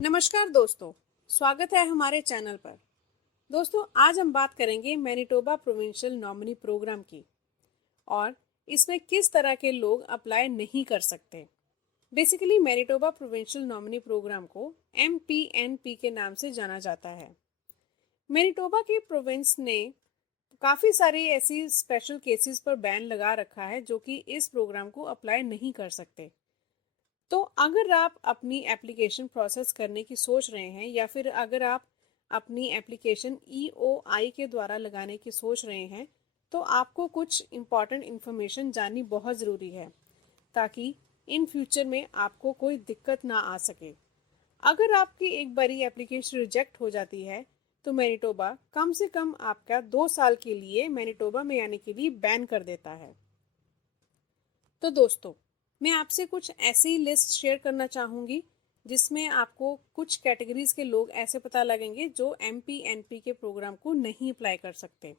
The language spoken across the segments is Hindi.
नमस्कार दोस्तों, स्वागत है हमारे चैनल पर। दोस्तों, आज हम बात करेंगे मैनिटोबा प्रोविंशियल नॉमिनी प्रोग्राम की और इसमें किस तरह के लोग अप्लाई नहीं कर सकते। Basically Manitoba provincial nominee programme को MPNP के नाम से जाना जाता है। मैनिटोबा की प्रोविंस ने काफ़ी सारी ऐसी स्पेशल केसेस पर बैन लगा रखा है जो कि इस प्रोग्राम को अप्लाई नहीं कर सकते। तो अगर आप अपनी एप्लीकेशन प्रोसेस करने की सोच रहे हैं या फिर अगर आप अपनी एप्लीकेशन EOI के द्वारा लगाने की सोच रहे हैं तो आपको कुछ इम्पॉर्टेंट इन्फॉर्मेशन जाननी बहुत ज़रूरी है ताकि इन फ्यूचर में आपको कोई दिक्कत ना आ सके। अगर आपकी एक बारी एप्लीकेशन रिजेक्ट हो जाती है तो मैनिटोबा कम से कम आपका 2 साल के लिए मैनिटोबा में आने के लिए बैन कर देता है। तो दोस्तों, मैं आपसे कुछ ऐसी लिस्ट शेयर करना चाहूँगी जिसमें आपको कुछ कैटेगरीज के लोग ऐसे पता लगेंगे जो MPNP के प्रोग्राम को नहीं अप्लाई कर सकते।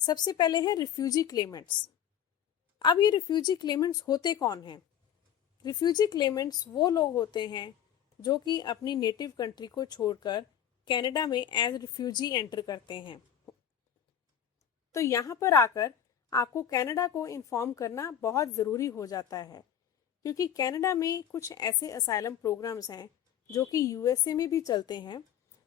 सबसे पहले है रिफ्यूजी क्लेमेंट्स। अब ये रिफ्यूजी क्लेमेंट्स होते कौन हैं? रिफ्यूजी क्लेमेंट्स वो लोग होते हैं जो कि अपनी नेटिव कंट्री को छोड़कर कनाडा में एज रिफ्यूजी एंटर करते हैं। तो यहाँ पर आकर आपको कनाडा को इन्फॉर्म करना बहुत ज़रूरी हो जाता है क्योंकि कनाडा में कुछ ऐसे असाइलम प्रोग्राम्स हैं जो कि USA में भी चलते हैं।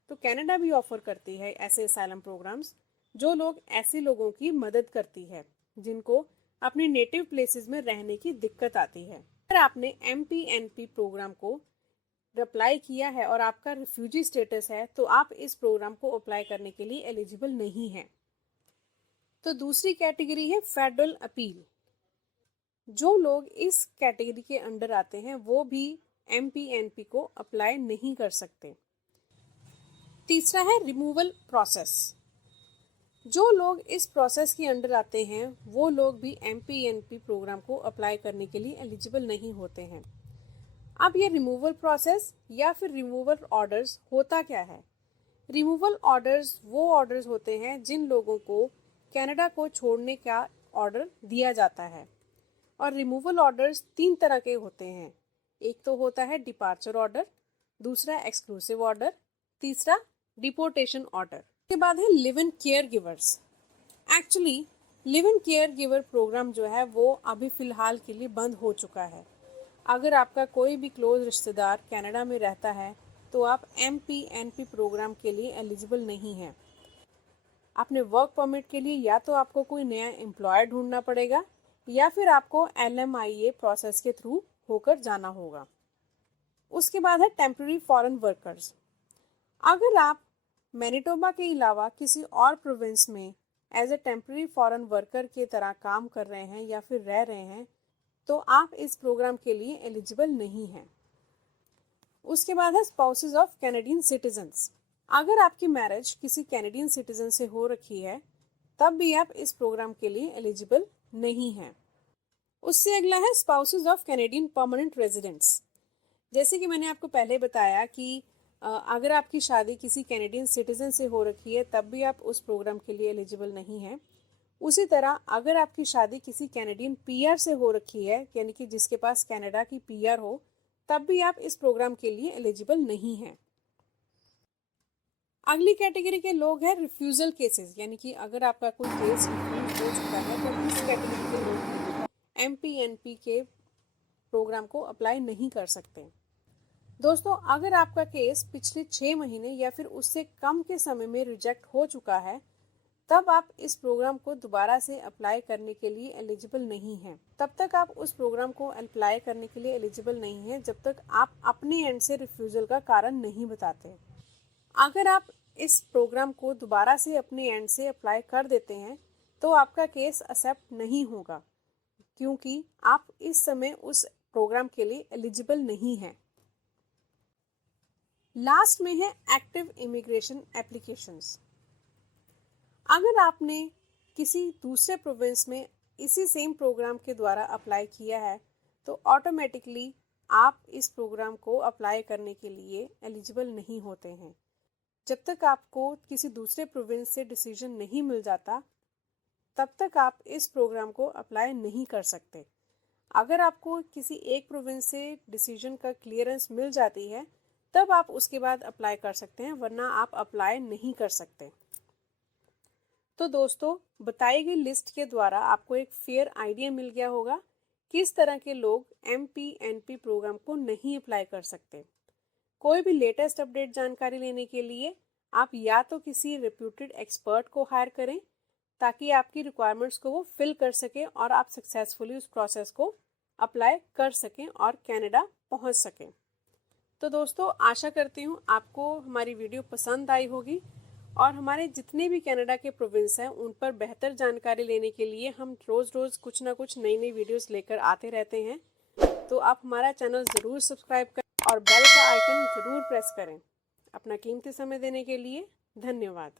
तो कनाडा भी ऑफर करती है ऐसे असाइलम प्रोग्राम्स जो लोग ऐसे लोगों की मदद करती है जिनको अपने नेटिव प्लेसेस में रहने की दिक्कत आती है। अगर आपने MPNP प्रोग्राम को अप्लाई किया है और आपका रिफ्यूजी स्टेटस है तो आप इस प्रोग्राम को अप्लाई करने के लिए एलिजिबल नहीं हैं। तो दूसरी कैटेगरी है फेडरल अपील। जो लोग इस कैटेगरी के अंडर आते हैं वो भी MPNP को अप्लाई नहीं कर सकते। तीसरा है रिमूवल प्रोसेस। जो लोग इस प्रोसेस के अंडर आते हैं वो लोग भी MPNP प्रोग्राम को अप्लाई करने के लिए एलिजिबल नहीं होते हैं। अब ये रिमूवल प्रोसेस या फिर रिमूवल ऑर्डर्स होता क्या है? रिमूवल ऑर्डर्स वो ऑर्डर्स होते हैं जिन लोगों को कनाडा को छोड़ने का ऑर्डर दिया जाता है। और रिमूवल ऑर्डर्स 3 तरह के होते हैं। एक तो होता है डिपार्चर ऑर्डर, दूसरा एक्सक्लूसिव ऑर्डर, तीसरा डिपोर्टेशन ऑर्डर। के बाद है live in caregivers. Actually live in caregiver programme जो है वो अभी फिलहाल के लिए बंद हो चुका है। अगर आपका कोई भी क्लोज रिश्तेदार कनाडा में रहता है तो आप MPNP प्रोग्राम के लिए एलिजिबल नहीं हैं। अपने वर्क परमिट के लिए या तो आपको कोई नया एम्प्लॉयर ढूंढना पड़ेगा या फिर आपको LMIA प्रोसेस के थ्रू होकर जाना होगा। उसके बाद है टेम्पररी फॉरेन वर्कर्स। अगर आप मैनिटोबा के अलावा किसी और प्रोविंस में as a temporary foreign worker के तरह काम कर रहे हैं या फिर रह रहे हैं तो आप इस प्रोग्राम के लिए एलिजिबल नहीं हैं। उसके बाद है स्पाउसेस ऑफ कैनेडियन सिटीजन्स। अगर आपकी मैरिज किसी कैनेडियन सिटीजन से हो रखी है तब भी आप इस प्रोग्राम के लिए एलिजिबल नहीं हैं। उससे अगला है spouses of Canadian permanent residents. जैसे कि मैंने आपको पहले बताया कि अगर आपकी शादी किसी कैनेडियन सिटीजन से हो रखी है तब भी आप उस प्रोग्राम के लिए एलिजिबल नहीं हैं। उसी तरह अगर आपकी शादी किसी कैनेडियन PR से हो रखी है, यानी कि जिसके पास कनाडा की PR हो, तब भी आप इस प्रोग्राम के लिए एलिजिबल नहीं हैं। अगली कैटेगरी के लोग हैं रिफ्यूजल केसेस, यानी कि अगर आपका कोई केस रिफ्यूज हो चुका है तो इस कैटेगरी के लोग MPNP के प्रोग्राम को अप्लाई नहीं कर सकते। दोस्तों, अगर आपका केस पिछले 6 महीने या फिर उससे कम के समय में रिजेक्ट हो चुका है तब आप इस प्रोग्राम को दोबारा से अप्लाई करने के लिए एलिजिबल नहीं हैं। तब तक आप उस प्रोग्राम को अप्लाई करने के लिए एलिजिबल नहीं हैं जब तक आप अपने एंड से रिफ्यूजल का कारण नहीं बताते। अगर आप इस प्रोग्राम को दोबारा से अपने एंड से अप्लाई कर देते हैं तो आपका केस एक्सेप्ट नहीं होगा क्योंकि आप इस समय उस प्रोग्राम के लिए एलिजिबल नहीं हैं। लास्ट में है एक्टिव इमिग्रेशन एप्लीकेशंस। अगर आपने किसी दूसरे प्रोविंस में इसी सेम प्रोग्राम के द्वारा अप्लाई किया है तो ऑटोमेटिकली आप इस प्रोग्राम को अप्लाई करने के लिए एलिजिबल नहीं होते हैं। जब तक आपको किसी दूसरे प्रोविंस से डिसीजन नहीं मिल जाता तब तक आप इस प्रोग्राम को अप्लाई नहीं कर सकते। अगर आपको किसी एक प्रोविंस से डिसीजन का क्लियरेंस मिल जाती है तब आप उसके बाद अप्लाई कर सकते हैं, वरना आप अप्लाई नहीं कर सकते। तो दोस्तों, बताई गई लिस्ट के द्वारा आपको एक फेयर आइडिया मिल गया होगा किस तरह के लोग MPNP प्रोग्राम को नहीं अप्लाई कर सकते। कोई भी लेटेस्ट अपडेट जानकारी लेने के लिए आप या तो किसी रिप्यूटेड एक्सपर्ट को हायर करें ताकि आपकी रिक्वायरमेंट्स को वो फिल कर सकें और आप सक्सेसफुली उस प्रोसेस को अप्लाई कर सकें और कनाडा पहुंच सकें। तो दोस्तों, आशा करती हूँ आपको हमारी वीडियो पसंद आई होगी और हमारे जितने भी कनाडा के प्रोविंस हैं उन पर बेहतर जानकारी लेने के लिए हम रोज़ कुछ ना कुछ नई नई वीडियोस लेकर आते रहते हैं। तो आप हमारा चैनल ज़रूर सब्सक्राइब करें और बेल का आइकन ज़रूर प्रेस करें। अपना कीमती समय देने के लिए धन्यवाद।